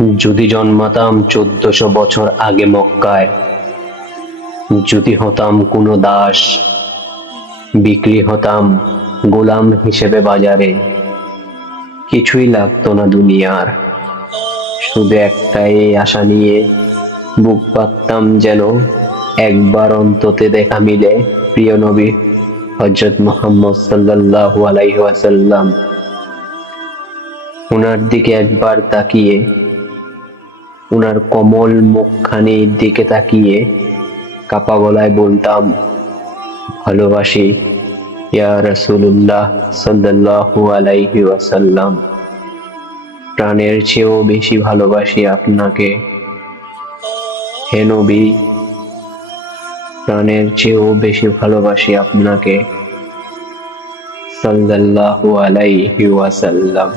যদি জন্মাতাম 1400 বছর আগে মক্কায়, যদি হতাম কোনো দাস, বিক্রি হতাম গোলাম হিসেবে বাজারে, কিছুই লাগতো না দুনিয়ার, শুধু একটাই আশা নিয়ে বুক পাততাম যেন একবার অন্ততে দেখা মিলে প্রিয় নবী হযরত মুহাম্মদ সাল্লাল্লাহু আলাইহি ওয়াসাল্লাম। ওনার দিকে একবার তাকিয়ে, ওনার কোমল মুখখানির দিকে তাকিয়ে কাপা গলায় বলতাম, ভালোবাসি ইয়া রাসূলুল্লাহ সাল্লাল্লাহু আলাইহি ওয়াসাল্লাম। প্রাণের চেয়েও বেশি ভালোবাসি আপনাকে হে নবী, প্রাণের চেয়েও বেশি ভালোবাসি আপনাকে সাল্লাল্লাহু আলাইহি ওয়াসাল্লাম।